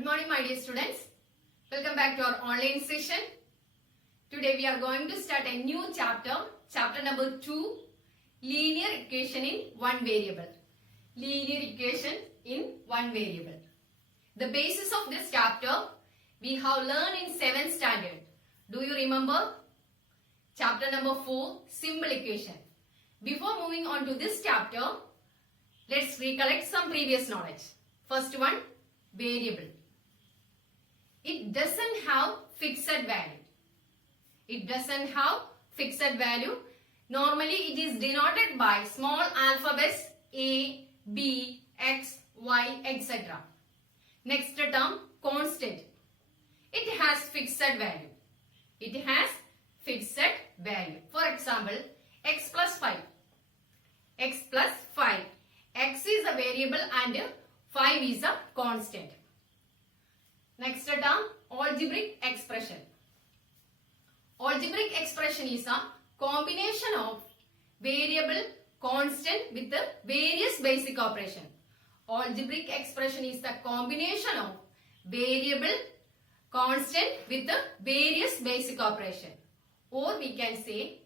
Good morning, my dear students. Welcome back to our online session. Today we are going to start a new chapter, chapter number 2, linear equation in one variable. Linear equation in one variable. The basis of this chapter we have learned in 7th standard. Do you remember? Chapter number 4, simple equation. Before moving on to this chapter, let's recollect some previous knowledge. First one, variable. It doesn't have fixed value. It doesn't have fixed value. Normally it is denoted by small alphabets A, B, X, Y, etc. Next term, constant. It has fixed value. It has fixed value. For example, x plus 5. X plus 5. X is a variable and 5 is a constant. Next term, algebraic expression. Algebraic expression is a combination of variable, constant with the various basic operation. Algebraic expression is the combination of variable, constant with the various basic operation. Or we can say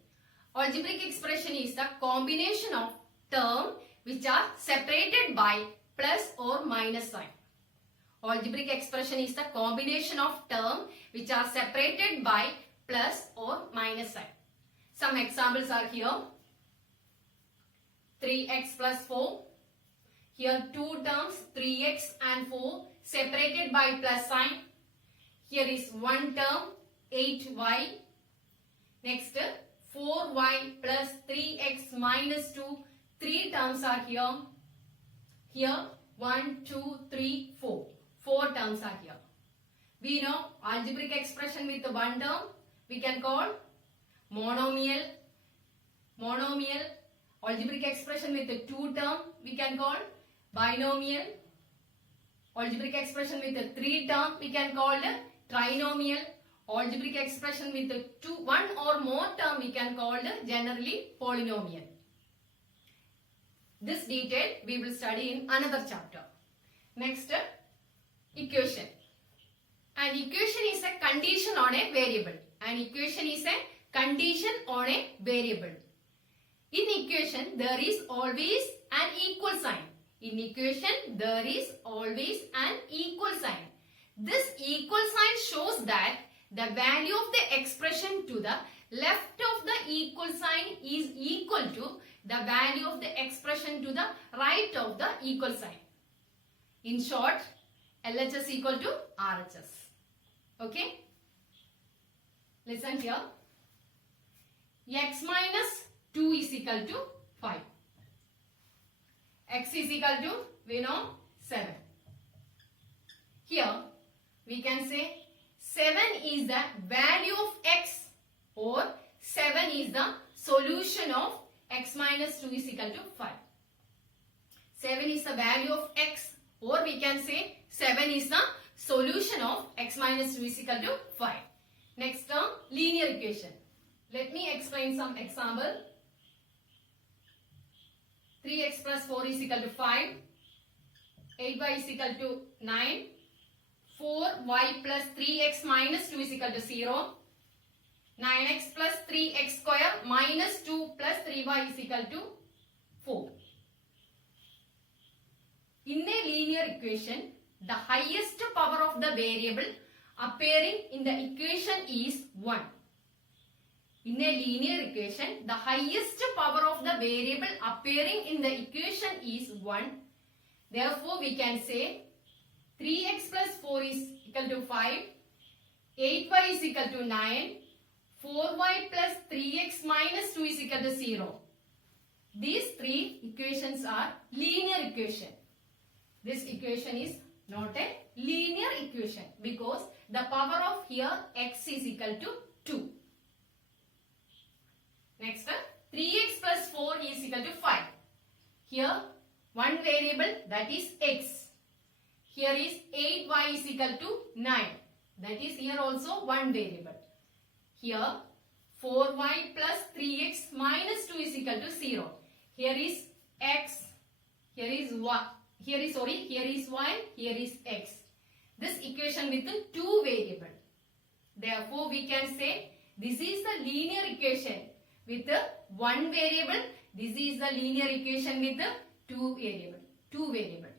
algebraic expression is the combination of terms which are separated by plus or minus sign. Algebraic expression is the combination of terms which are separated by plus or minus sign. Some examples are here. 3x plus 4. Here two terms 3x and 4 separated by plus sign. Here is one term 8y. Next 4y plus 3x minus 2. Three terms are here. Here 1, 2, 3, 4. 4 terms are here. We know algebraic expression with one term we can call monomial. Monomial. Algebraic expression with two term we can call binomial. Algebraic expression with three term we can call trinomial. Algebraic expression with one or more term we can call generally polynomial. This detail we will study in another chapter. Next, equation. An equation is a condition on a variable. An equation is a condition on a variable. In equation, there is always an equal sign. In equation, there is always an equal sign. This equal sign shows that the value of the expression to the left of the equal sign is equal to the value of the expression to the right of the equal sign. In short, LHS equal to RHS. Okay? Listen here. X minus 2 is equal to 5. X is equal to, we know, 7. Here, we can say 7 is the value of x or 7 is the solution of x minus 2 is equal to 5. 7 is the value of x or we can say 7 is the solution of x minus 2 is equal to 5. Next term, linear equation. Let me explain some example. 3x plus 4 is equal to 5. 8y is equal to 9. 4y plus 3x minus 2 is equal to 0. 9x plus 3x square minus 2 plus 3y is equal to 4. In a linear equation, the highest power of the variable appearing in the equation is 1. In a linear equation, the highest power of the variable appearing in the equation is 1. Therefore, we can say 3x plus 4 is equal to 5. 8y is equal to 9. 4y plus 3x minus 2 is equal to 0. These three equations are linear equation. This equation is not a linear equation because the power of here x is equal to 2. Next, 3x plus 4 is equal to 5. Here, one variable that is x. Here is 8y is equal to 9. That is here also one variable. Here 4y plus 3x minus 2 is equal to 0. Here is x. Here is y. Here is y. Here is x. this equation with two variable. Therefore, we can say this is the linear equation with one variable. This is the linear equation with two variable.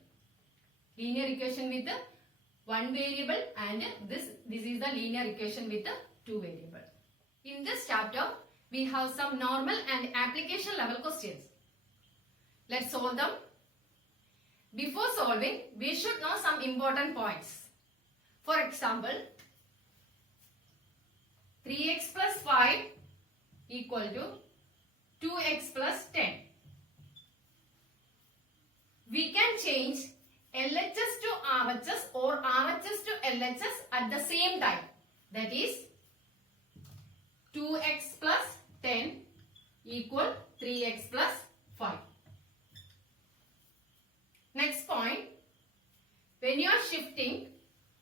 Linear equation with one variable, and this is the linear equation with two variable. In this chapter, we have some normal and application level questions. Let's solve them. Before solving, we should know some important points. For example, 3x plus 5 equal to 2x plus 10. We can change LHS to RHS or RHS to LHS at the same time. That is 2x plus 10 equal 3x plus 5. Next point, when you are shifting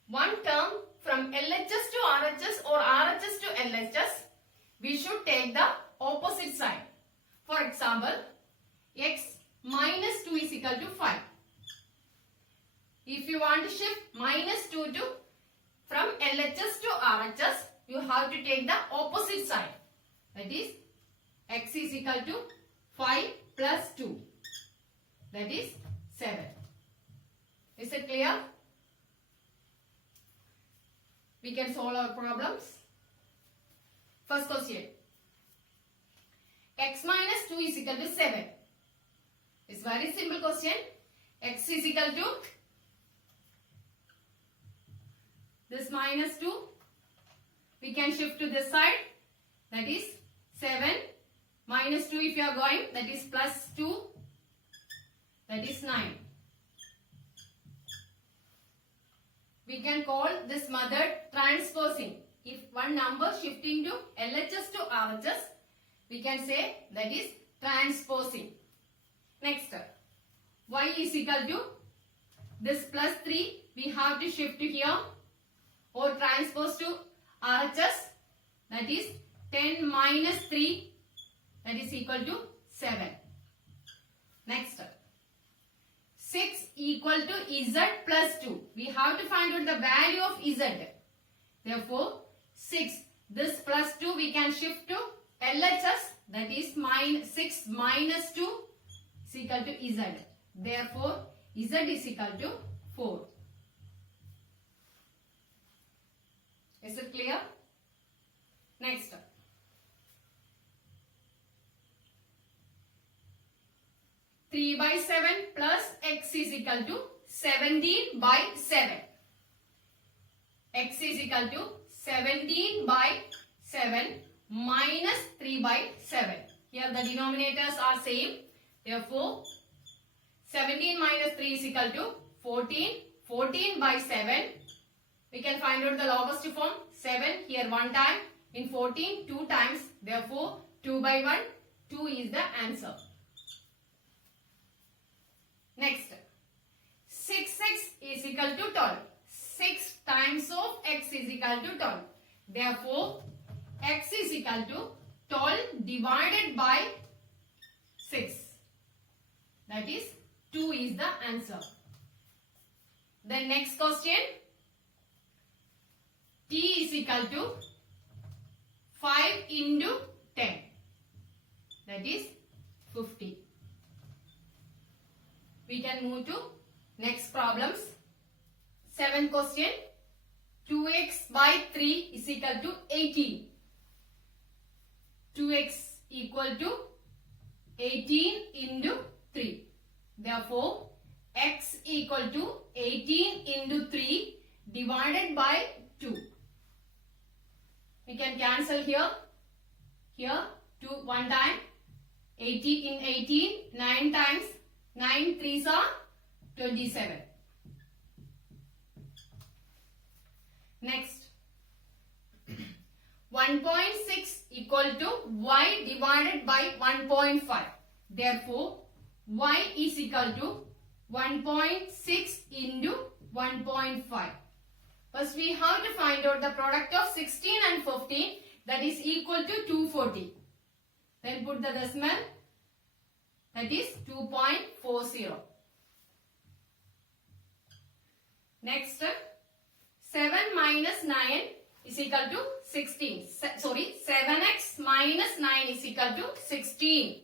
one term from LHS to RHS or RHS to LHS, we should take the opposite sign. For example, x minus 2 is equal to 5. If you want to shift minus 2 to from LHS to RHS, you have to take the opposite sign. That is x is equal to 5 plus 2. That is 7. Is it clear? We can solve our problems. First question. X minus 2 is equal to 7. It's very simple question. X is equal to this minus 2. We can shift to this side. That is 7 minus 2 if you are going. That is plus 2. That is 9. We can call this method transposing. If one number shifting to LHS to RHS, we can say that is transposing. Next, y is equal to this plus 3. We have to shift to here or transpose to RHS. That is 10 minus 3. That is equal to 7. Next, 6 equal to z plus 2. We have to find out the value of z. Therefore, 6, this plus 2 we can shift to LHS. That is 6 minus 2 is equal to z. Therefore, z is equal to 4. Is it clear? Next. Three by 7 plus x is equal to 17 by 7. X is equal to 17 by 7 minus 3 by 7. Here the denominators are same. Therefore, 17 minus 3 is equal to 14. 14 by 7. We can find out the lowest form. 7 here 1 time. In 14, 2 times. Therefore, 2 by 1. 2 is the answer. Next, 6x is equal to 12. 6 times of x is equal to 12. Therefore, x is equal to 12 divided by 6. That is 2 is the answer. Then next question. T is equal to 5 into 10. That is 50. We can move to next problems. 7th question. 2x by 3 is equal to 18. 2x equal to 18 into 3. Therefore, x equal to 18 into 3 divided by 2. We can cancel here. Here 2 1 time. 18 in 18 9 times. 9 3s are 27. Next. 1.6 equal to y divided by 1.5. Therefore, y is equal to 1.6 into 1.5. First, we have to find out the product of 16 and 15, that is equal to 240. Then put the decimal, that is 2.40. Next, minus 9 is equal to 16. 7x minus 9 is equal to 16.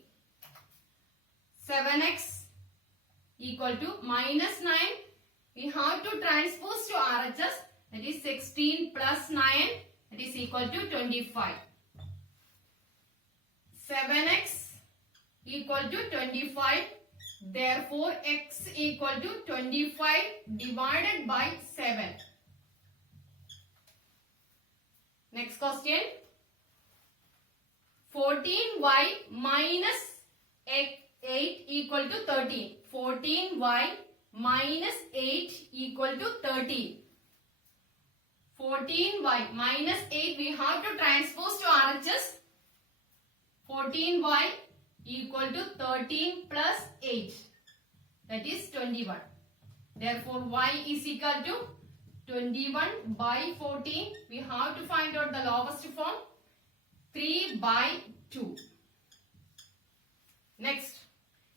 7x equal to minus 9. We have to transpose to RHS. That is 16 plus 9. That is equal to 25. 7x equal to 25. Therefore, x equal to 25 divided by 7. Next question. 14y minus 8 equal to 13. 14y minus 8 equal to 13. 14y minus 8 we have to transpose to RHS. 14y equal to 13 plus 8. That is 21. Therefore, y is equal to 21 by 14. We have to find out the lowest form. 3 by 2. Next.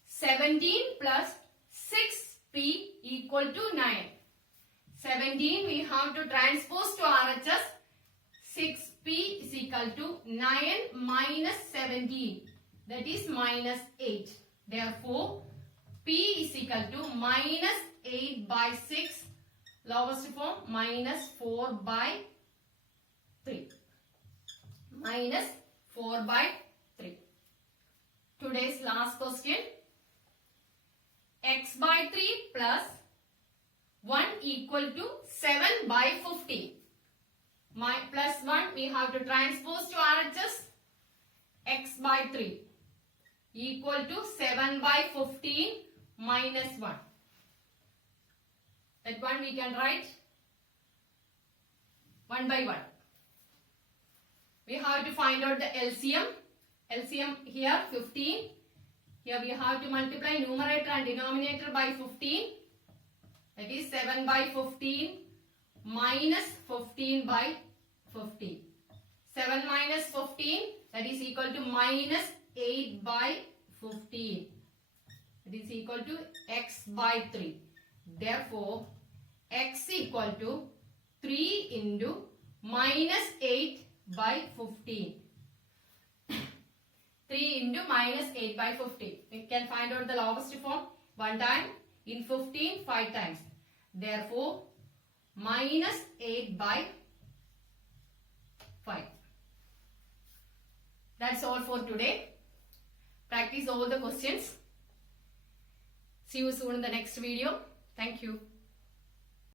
17 plus 6p equal to 9. 17 we have to transpose to RHS. 6p is equal to 9 minus 17. That is minus 8. Therefore, p is equal to minus 8 by 6. Lowest form minus 4 by 3. Minus 4 by 3. Today's last question. X by 3 plus 1 equal to 7 by 50. Plus 1 we have to transpose to RHS. X by 3 equal to 7 by 15 minus 1. That one we can write 1 by 1. We have to find out the LCM. LCM here 15. Here we have to multiply numerator and denominator by 15. That is 7 by 15 minus 15 by 15. 7 minus 15 that is equal to minus 8 by 15. That is equal to x by 3. Therefore, x equal to 3 into minus 8 by 15. 3 into minus 8 by 15. We can find out the lowest form. 1 time in 15 5 times. Therefore, minus 8 by 5. That's all for today. Practice all the questions. See you soon in the next video. Thank you.